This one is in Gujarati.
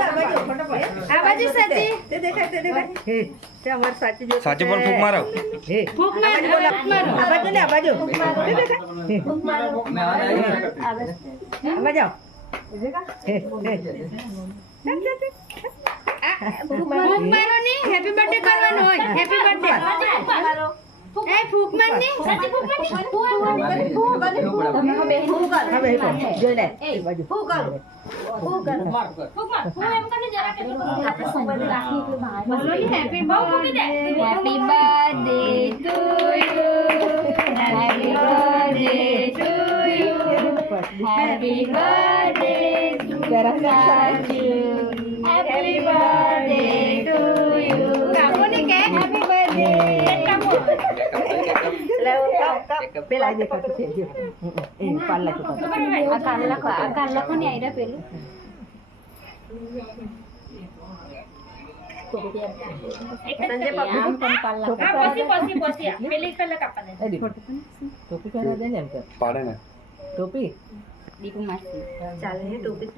આ બાજુ સાચી તે દેખાય હે તે અમાર સાચી જો સાચી પર ફૂક મારો હે ફૂક મારો આ બાજુ ને આ બાજુ તે દેખાય ફૂક મારો આ બાજુ હે ફૂક મારો ની હેપી બર્થડે કરવાનો હોય હેપી બર્થડે એ ફૂક માર ની સાચી ફૂક માર ની તમે હવે ફૂક કર હવે જોઈ લે એ બાજુ ફૂક કર ફૂક કર ફૂક માર હું એમ કરીને જરા કે આપણે સંબંધ રાખી એટલે બહાર બોલો ની happy birthday to you happy birthday to you happy birthday જરા સાચી હેપી બર્થડે ટુ યુ કાપો ને કે હેપી બર્થડે પેલા દેખો તો છે જો એ પાલ લખો આ કાલ લખો ને આઈરા પેલું સંજય પાપા આમ પણ પાલ લખો પછી પેલી પેલા કાપા દે ટોપી પહેરા દે ને એમ કે પાડે ને ટોપી દીકુ માસી ચાલે હે ટોપી